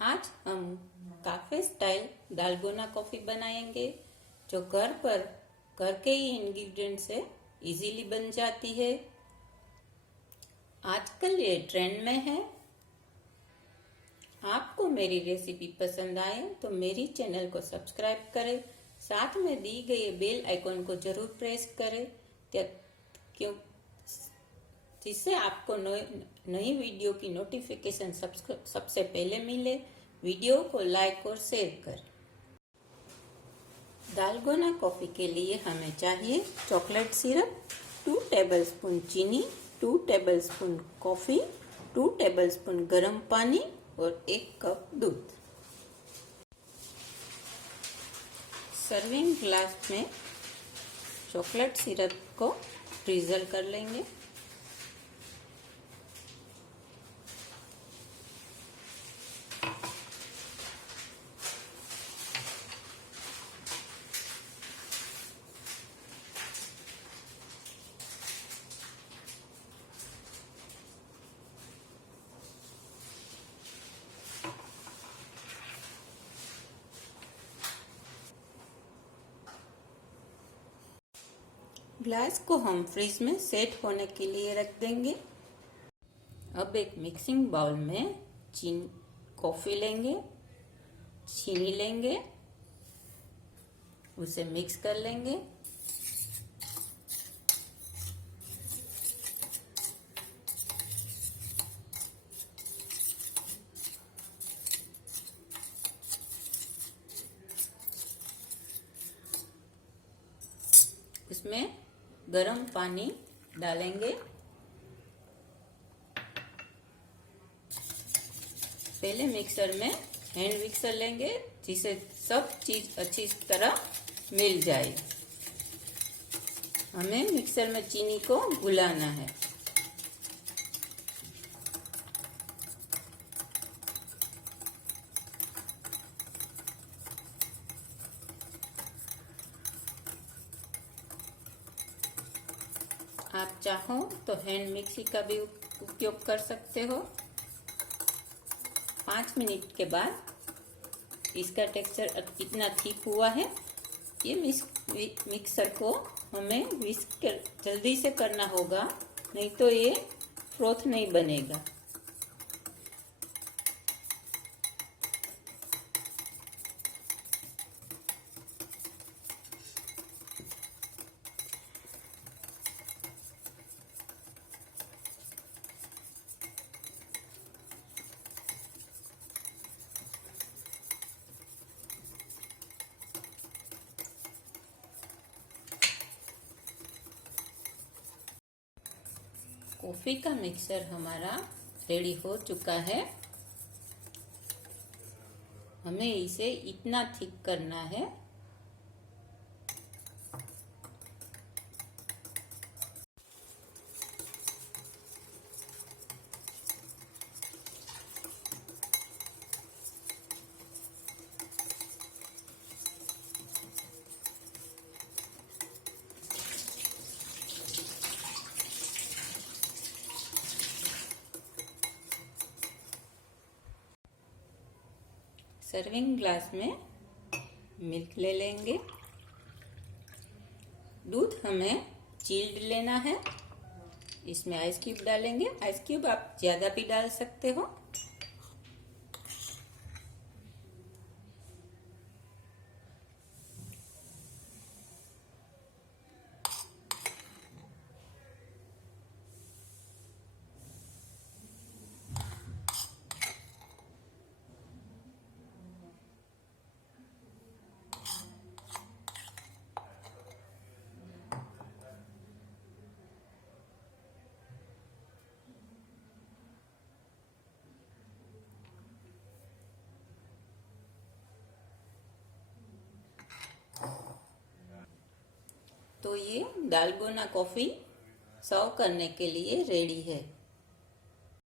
आज हम cafe style दालगोना coffee बनाएंगे जो घर के ही इंग्रेडिएंट से इजीली बन जाती है। आजकल ये ट्रेंड में है। आपको मेरी रेसिपी पसंद आए तो मेरी चैनल को सब्सक्राइब करें, साथ में दी गई बेल आइकॉन को जरूर प्रेस करें क्यों जिससे आपको नई वीडियो की नोटिफिकेशन सबसे पहले मिले। वीडियो को लाइक और शेयर करें। दालगोना कॉफी के लिए हमें चाहिए चॉकलेट सिरप, 2 टेबलस्पून चीनी, 2 टेबलस्पून कॉफी, 2 टेबलस्पून गर्म पानी और 1 कप दूध। सर्विंग ग्लास में चॉकलेट सिरप को फ्रीजर कर लेंगे। ग्लास को हम फ्रिज में सेट होने के लिए रख देंगे। अब एक मिक्सिंग बाउल में कॉफी लेंगे, चीनी लेंगे, उसे मिक्स कर लेंगे। उसमें गरम पानी डालेंगे। पहले मिक्सर में हैंड मिक्सर लेंगे जिससे सब चीज अच्छी तरह मिल जाए। हमें मिक्सर में चीनी को घुलाना है। आप चाहो तो हैंड मिक्सी का भी उपयोग कर सकते हो। 5 मिनट के बाद इसका टेक्सचर इतना ठीक हुआ है। ये मिक्सर को हमें विस्क जल्दी से करना होगा, नहीं तो ये फ्रोथ नहीं बनेगा। कॉफी का मिक्सर हमारा रेडी हो चुका है। हमें इसे इतना थिक करना है। सर्विंग ग्लास में मिल्क ले लेंगे। दूध हमें चिल्ड लेना है। इसमें आइस क्यूब डालेंगे। आइस क्यूब आप ज्यादा भी डाल सकते हो। तो ये दालगोना कॉफी सर्व करने के लिए रेडी है।